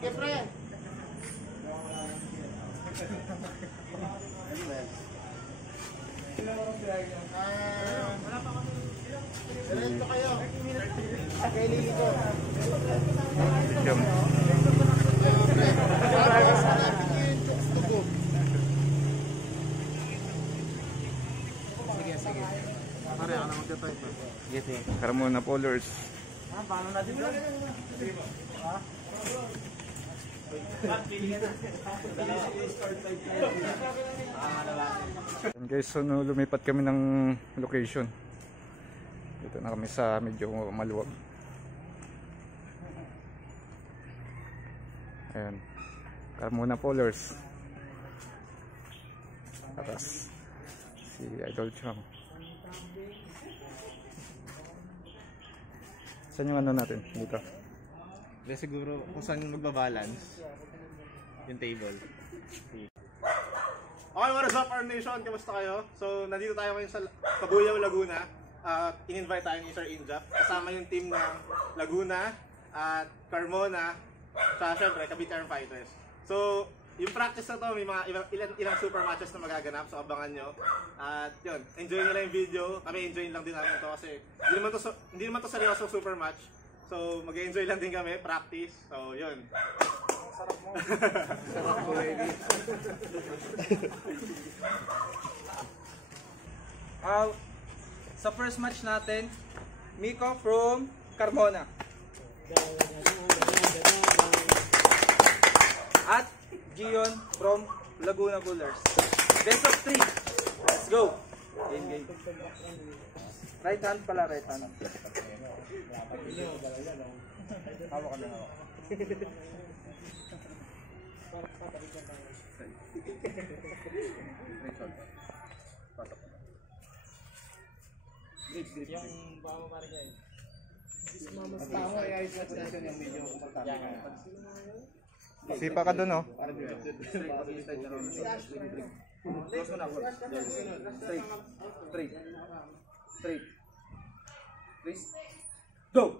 Sige, pre. Diretso kayo. Kay Lili ko. Sige. Pare, ako na magta-type. Yes, eh. Carmona Polars. Paano natin doon? Ha? Guys, so lumipat kami ng location. Dito na kami sa medyo maluwag. Ayan, Carmona Polars. Atas si Idol Chong. Saan yung ano natin dito? Hindi, siguro kung saan magbabalance yung table. Okay, what is up, Arm Nation? Kamusta kayo? So, nandito tayo ngayon sa Cabuyao, Laguna. In-invite tayo ni Sir Injap. Kasama yung team ng Laguna at Carmona. Tsaka syempre, Cavite Arm Fighters. So, yung practice na to, may mga ilang super matches na magaganap. So, abangan nyo. At yun, enjoy nyo lang yung video. Kami enjoy lang din namin to kasi hindi naman to seryoso super match. So, mag-enjoy lang din kami, practice. So, yun. Sarap mo. Sarap mo, baby. Sa first match natin, Miko from Carmona. At Gion from Laguna Bullers. Best of 3. Let's go. Game. Right hand pala, right hand. Hawak ka lang, hawak. Yung bawa pa rin yan. Bawa ay ayos na position yung medyo komportable. Sipa ka dun, oh. Straight. Please. Go!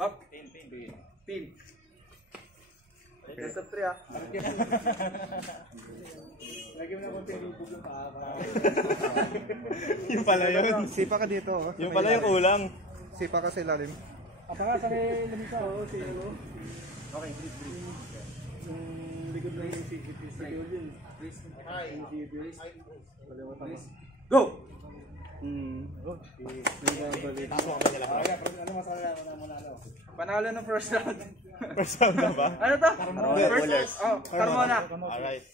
Up. Pin. Best of 3, ah. Lagi mo na konti ribog yung paa. Yung pala yun. Sipa ka dito, oh. Yung pala yung kulang. Sipa ka sa ilalim. Apa nga, sa may lamisa, oh. Okay, breathe. Yung likod na yung sikit. Please. Go! Panalo ng first round. First round na ba? Ano to? First? Oh, Carmona. Alright.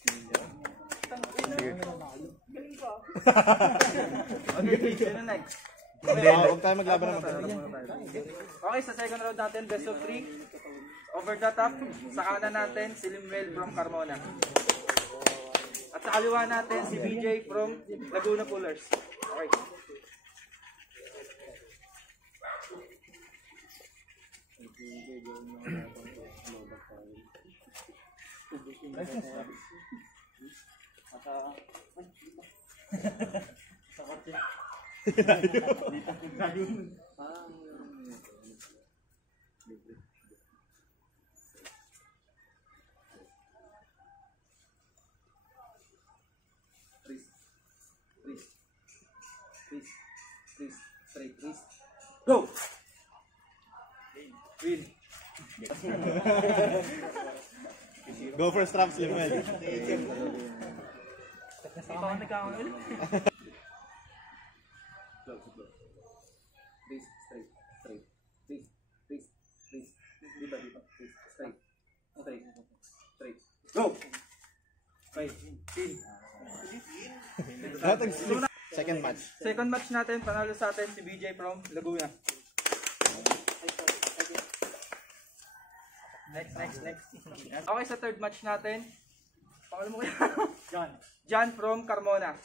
Okay, sino next? Huwag tayo maglaban naman. Okay, sa second round natin, best of 3. Over the top, sa kanan natin, si Limuel from Carmona. At sa kaliwa natin, si BJ from Laguna Pullers. Okay. Please. Go! Win. Go for straps, Limuel. Please, straight. Please. Dito. Please, straight. Go! Okay, pin. Second match. Second match natin, panalo sa atin si BJ from Laguna. Next. Okay, sa third match natin, pangalan mo kaya? John from Carmona.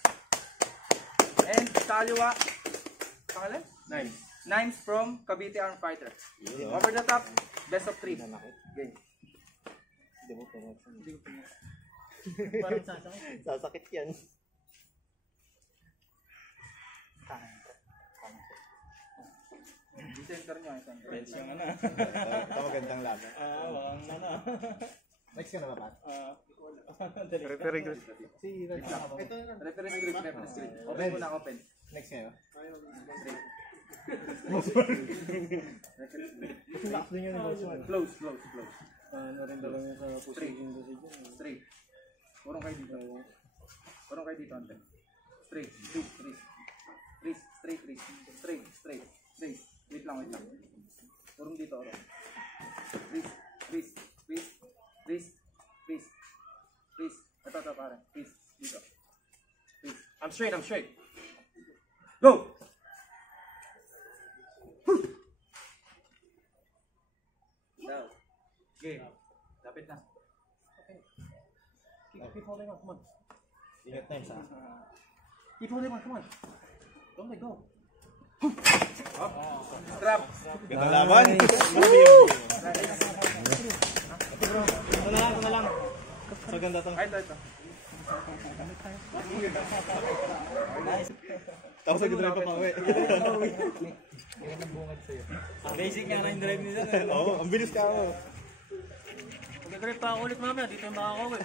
And sa kaliwa, pangalan? Nimes from Cavite Arm Fighter. Over the top, best of 3. Game. Sasakit yan. Center nyo. Bench yung ano. Ito magandang laban. Next ka na ba, Pat? Referee ko. Reference grid. Open muna, open. Next ngayon. Close. Ano rin dalawa niya sa position. Straight. Purong kayo dito, ante. Straight. Wait lang. Purong dito, oro. Please. Ito, pare. Please, dito. Please. I'm straight. Go! Down. Game. Lapit na. Keep holding on, come on. Ingat na yun sa Keep holding on, come on. Don't let go. Trap. Ganda laban. Ito na lang. So ganda to. Ay, ito. Tapos nag-drive pa pauwi. Basic nga na yung drive nila. Oo, ang bilis ka ako. Mag-drive pa ako ulit mamaya, dito yung makakauwi.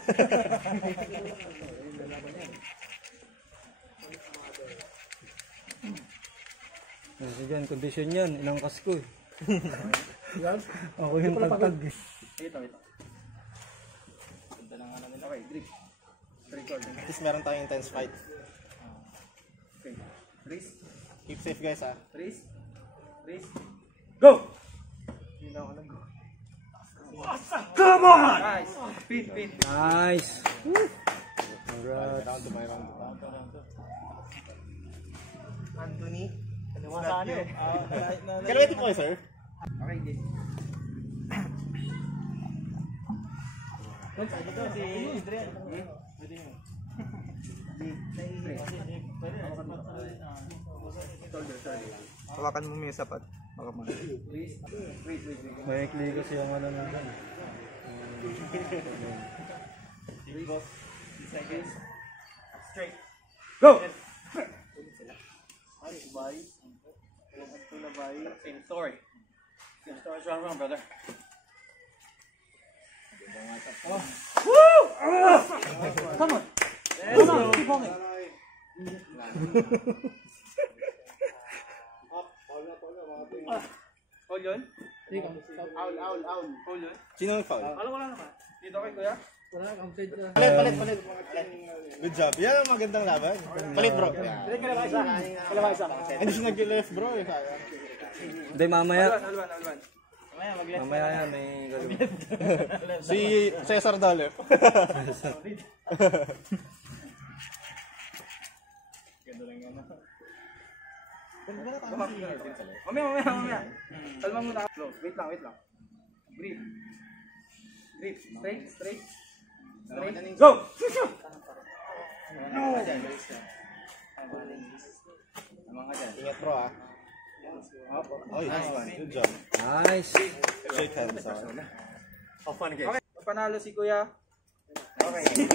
Kasi dyan, kondisyon yan, inangkas ko eh. Ako yung tagtag eh. Ito. Ganda lang nila. Okay, grip. Record. At least meron tayong intense fight. Okay. Race. Keep safe guys ha. Race. Go! Come on! Nice. Speed. Nice! Congrats. Round to my round. Anthony. Saan eh? Kalawiti po sir. Okay, game. Si Adrian. Hawakan mo may sapat. Baka man. Wait. May ikli kasi yung ano natin. Straight. Go! Same story. Same story as round, brother. Come on. Keep holding. Hold yun? Hold yun? Sino yung foul? Wala naman. Dito kay kuya? Palit. Good job. Yan ang magandang laban. Palit bro. Hindi siya nag-left bro. Hindi, mamaya. Alwan. Mamaya yan, may gagawin. Si Cesar Dollar. Mamaya. Kalma muna. Close. Wait lang. Grip. Straight. Go! Ingat bro ah. Oy, nice one. Good job. Nice! Shake hands ah. Okay. Panalo si kuya. Okay.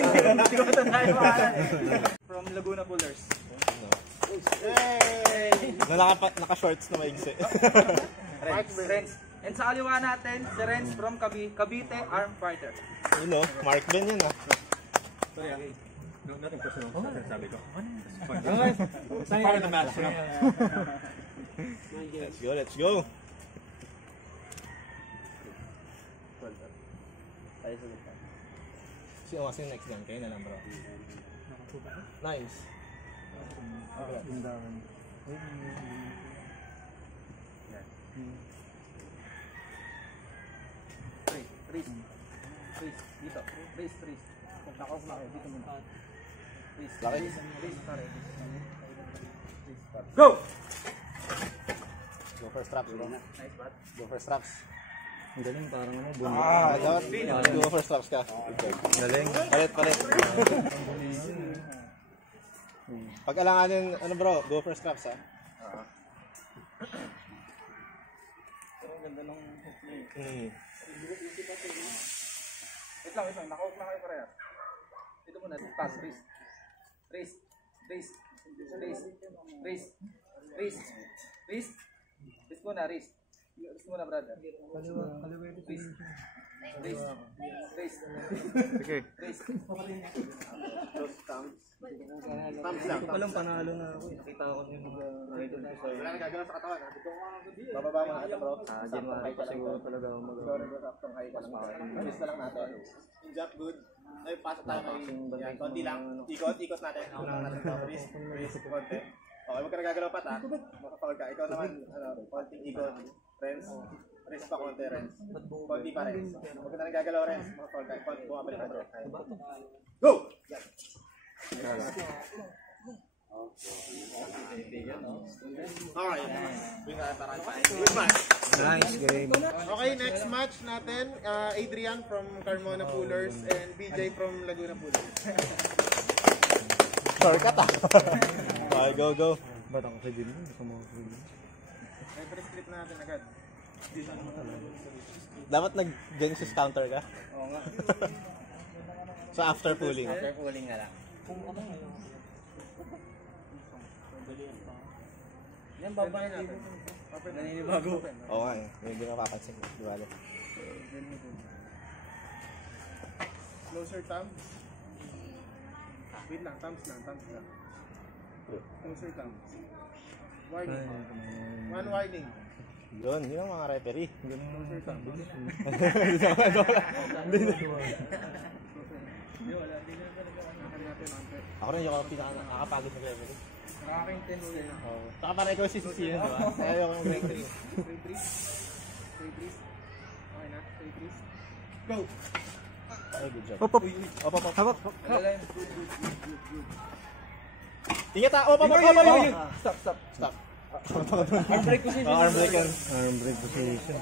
From Laguna Pullers. Yay! Naka-shorts na maigsi. Renz. And sa kaliwa natin, si Renz from Cavite Armed Fighter. You know, Mark Ben yan ah. Nothing personal. Sabi ko. It's part of the match, you know? Let's go. Sino next game? Kayo na lang bro. Nice. Freeze. Dito. Freeze. Naka-off na kayo. Dito muna. Freeze. Laki. Freeze. Pare. Go! Go for straps bro. Nice bat. Go for straps. Ang galing, parang ano, bundo. Dapat go for straps ka. Galing. Palit. Pag alanganin, ano bro, go for straps ha. Ang ganda ng hook niya eh. Wait lang. Naka-off na kayo pareha. Dito muna. Pass. Race. Race muna, race. Race muna, brother. Race. Sige. Thumbs lang. Ito palang panalo na ako. Nakita ko yung mga idol ko sa'yo. Wala nang gagawin sa katawan. Bababa mo na ito bro. January pa siguro talaga ako Sorry bro, saktong high ka lang. Alis na lang natin. Jump good. Ay, pasok tayo kay yan. Konti lang. Ikot natin. Unang natin ito. Freeze. Konti. Okay, huwag ka nagagalaw pa ta. Makapagod ka. Ikaw naman, konting ikot. Rens pa konti, Rens. Konti pa, Rens. Huwag ka na nagagalaw, Rens. Makapagod ka. Konti, bumabalik ka, bro. Go! Yan. Alright. Good match. Nice game. Okay, next match natin, Adrian from Carmona Pullers and BJ from Laguna Pullers. Sorry ka ta. Okay, go. Ba't ako sa din? Ay, prescript natin agad. Dapat nag-Genesis counter ka. Oo nga. So after pulling. After pulling na lang. Yan, babay natin. Naninibago. Oo nga eh. Hindi mo mapapansin. Di ba? Closer thumbs. Wait lang, thumbs lang. Closer thumbs. Winding. One winding. Yun ang mga referee. Closer thumbs. Ako rin yung pinaka-nakakapagod na referee. Nakaka-intense din. Oo. Saka para ikaw sisisiyan, di ba? Kaya yung referee. Straight trees. Okay na, straight trees. Go! Ay, good job. Op. Hawak. Ingat ha! Op! Stop. Arm break position. Arm break yan. Arm break position.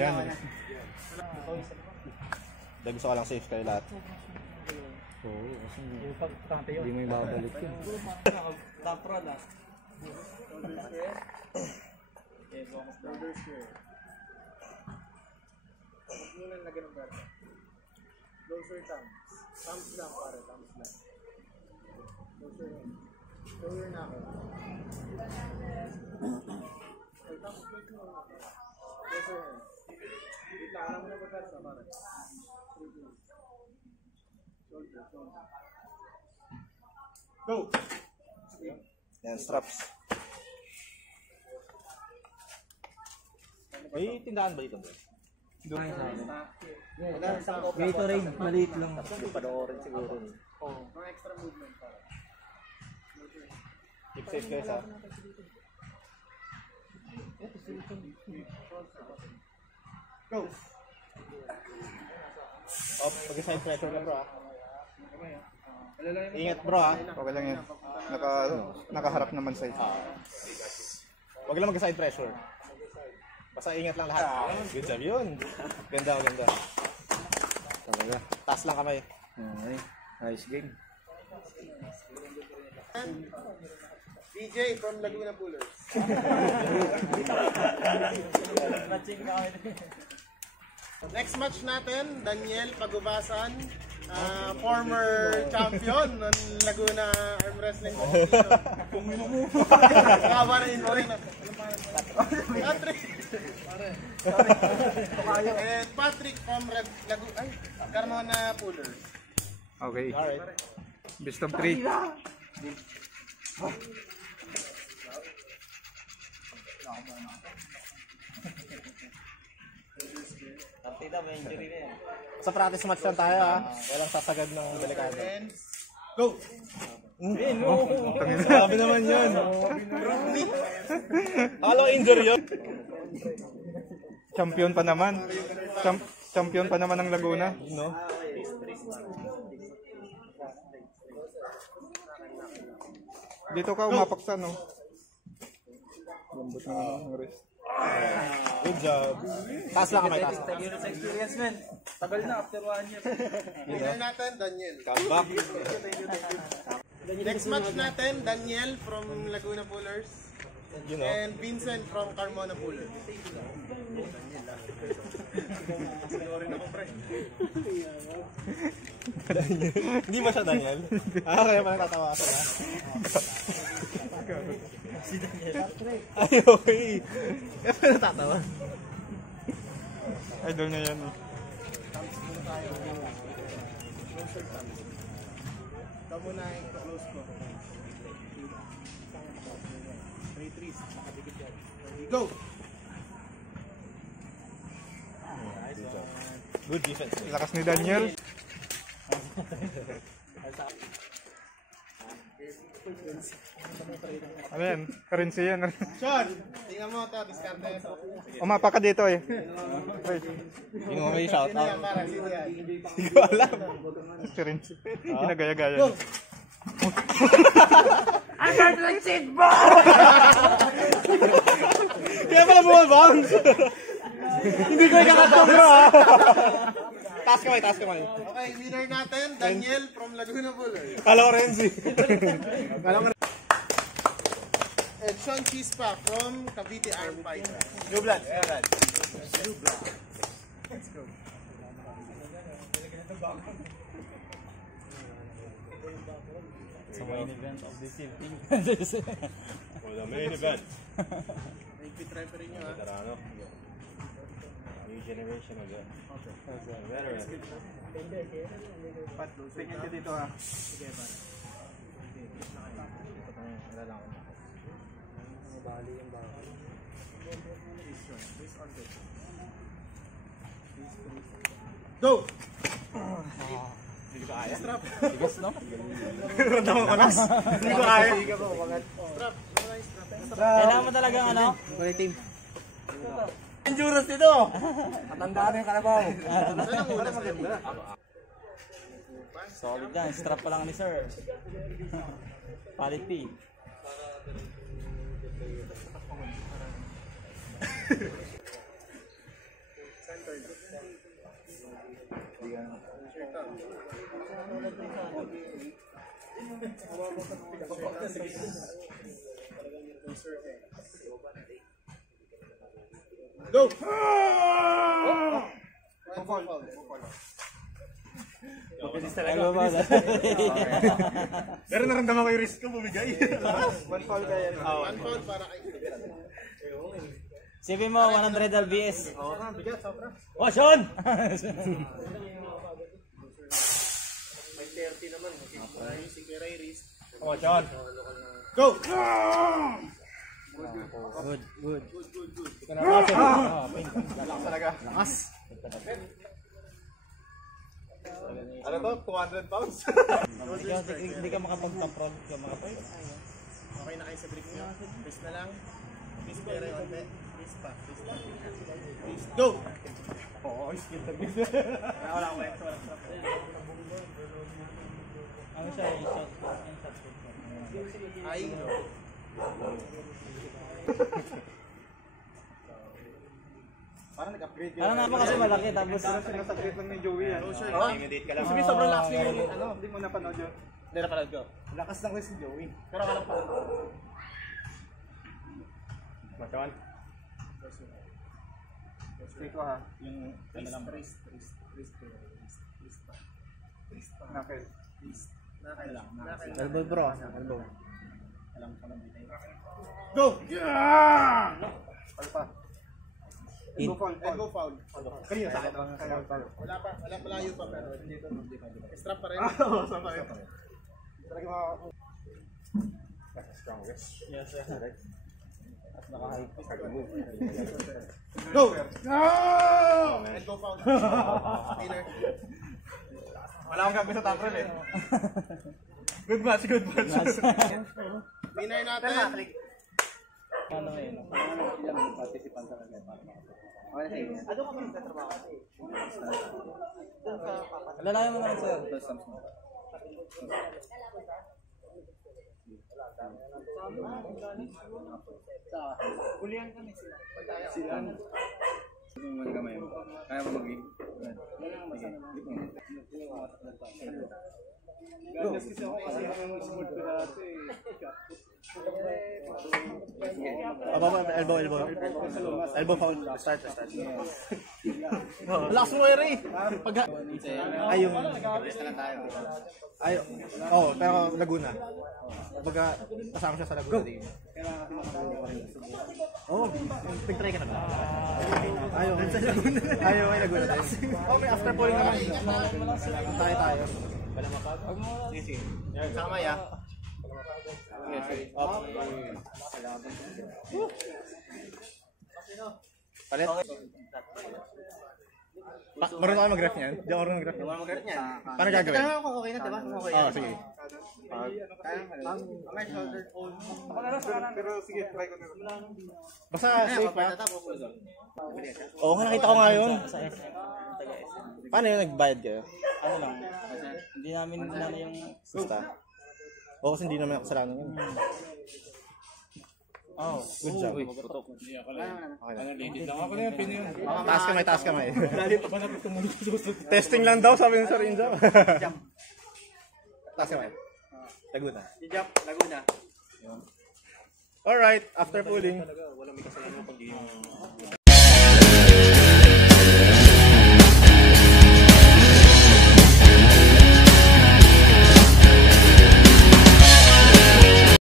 Yan. Dahil gusto ko lang safe kayo lahat. Oo, kasi hindi mo ibabalik yun. Shoulder square. Huwag muna lagyan ng bata. Closer thumbs. Thumbs lang pare, thumbs lang. Closer hand. Shoulder na ako. Okay, thumbs close mo na. Closer hand. Wait lang, alam mo na magkasa pare. Shoulder. Go! Yan, straps. May tindahan ba dito? Gatorade, maliit lang. Panoorin siguro. Mga extra movement pare. Keep safe guys ha. Go! Op, pag-side pressure ka bro ha. Ingat bro ha. Okay lang yan. Nakaharap naman sa'yo. Huwag lang mag-side pressure. Basta ingat lang lahat. Good job yun. Ganda. Talaga. Taas lang kamay. Okay. Nice game. DJ from Laguna Pullers. Next match natin, Daniel Pagubasan, former champion ng Laguna Arm Wrestling Competition. Kawa na in-ring na. Patrick. And Patrick from Carmona Pullers. Okay. Alright. Best of 3. Sa practice match lang tayo ha. Walang sasagad ng delikado. And go! Sabi naman yun. Akala ko injury yun. Champion pa naman. Champion pa naman ng Laguna. No? Dito ka umapaksa, no? Lambot na ng wrist. Good job. Taas lang kamay, taas. Years experience man. Tagal na after 1 year. Final natin, Daniel. Come back. Next match natin, Daniel from Laguna Pullers. You know. And Vincent from Carmona Pullers. Hindi ba siya Daniel? Kaya pala tatawa ka na. Ay, okay. Kaya pala natatawa. Idol niya yan eh. Thumbs muna tayo. Closer thumbs. Ikaw muna yung close ko. 3 threes. Nakadikit yan. Go! Good defense. Lakas ni Daniel. Ano yan? Currency yan. Sean! Tingnan mo ito. Discard na ito. Umapa ka dito eh. Hindi mo may shout Sino out. yan? Para sino yan? Hindi ko alam. Currency. Ginagaya-gaya. Kaya pala bumabounce. Hindi ko ikakatong bro ha. Taas kamay. Okay, winner natin, Daniel from Laguna Bull. Kala ko Renzi. And Sean Chispa from Cavite Arm Fighter. New blood. Sa main event of this evening. For the main event. Repeat referee nyo ha. Veterano. New generation again. Veteran. Tingin ka dito ha. Go! Hindi ko kaya. Strap. Tigas, no? Randa mo konas. Hindi ko kaya. Strap. Kailangan mo talagang ano? Endurance dito. Matandaan yung kalabaw. Saan ang una sa ganda? Solid yan. Strap pa lang ni sir. Palit P. Go! Ano ba? Pero naramdaman ko yung risk ko bumigay. One foul kaya. One foul para kay Sipin mo, 100 LBS. bigat, sobra. Oh, Sean! May 30 naman. Si Kiray wrist. Oh, John. Go! Good. Lakas talaga. Lakas. Ano to? 200 pounds? Hindi ka makapag-top roll. Hindi ka makapag Okay na kayo sa break nyo. Wrist na lang. Wrist Kiray onte. Wrist pa. Wrist. Go! Oo, skill na Wala ko extra. Ano siya? Shot. Ay. Parang nag-upgrade Parang naman kasi malaki tapos Sinasagrit lang ni Joey yan. Intimidate ka lang. Sabi sobrang lakas yung ano. Hindi mo napanood yun. Hindi na pala ko. Lakas lang rin si Joey. Pero akala ko. Machawan. Stay ko ha. Yung Wrist pa. Nakil. Nakay. elbow bro. Elbow. Go! Foul pa. In. Elbow foul. kanina sa akin. Wala pa. Wala malayo pa pero. Strap pa rin. Oo, sa pa rin. Talaga mga... That's the strongest. Yes, sir. Go! Elbow foul. Winner. Wala akong gagawin sa top roll eh. Good match. Winner natin. Ano ngayon? Alalayan mo naman sir. Kaya mo mag-game. Kasi ako kasi yung smooth ko dati. Elbow foul. Start. Lakas mo, Ray. Ayun. Pero Laguna. Baga, kasama siya sa Laguna team. Pag-try ka na ba? Ayaw, may Laguna team. May after polling naman. Tayo. Sige. Sama ya. Palit. Marunong tayo mag-ref niyan? Di ako marunong mag-ref niyan. Paano gagawin? Okay na, diba? Sige. Pero sige, try ko na. Basta safe pa. Oo, nakita ko nga yun. Paano yun, nagbayad kayo? Ano lang, hindi namin nana yung... Basta. Oo, kasi hindi naman ako kasalanan yun. Good job. Taas kamay. Testing lang daw, sabi ng Sir Inja. Taas kamay. Laguna. Jump, Laguna. Alright, after pulling.